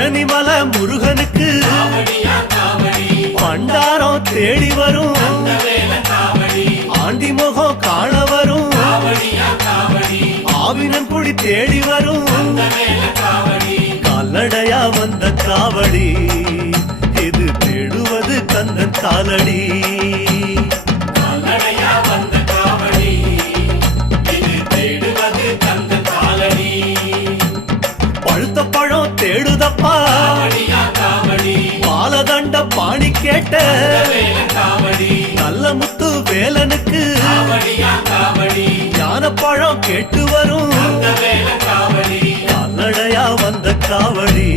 பழனிமலை முருகனுக்கு பண்டாரம் தேடி வரும் ஆண்டி முகம் காண வரும் ஆவினங்குடி தேடி வரும் கால்நடையா வந்த காவடி இது தேடுவது கந்தன் காலடி பழுத்த பழம் தேடுதப்பா பாலதண்ட பாணி கேட்ட நல்ல முத்து வேலனுக்கு ஞானப்பழம் கேட்டு வரும் கால்நடையா வந்த காவடி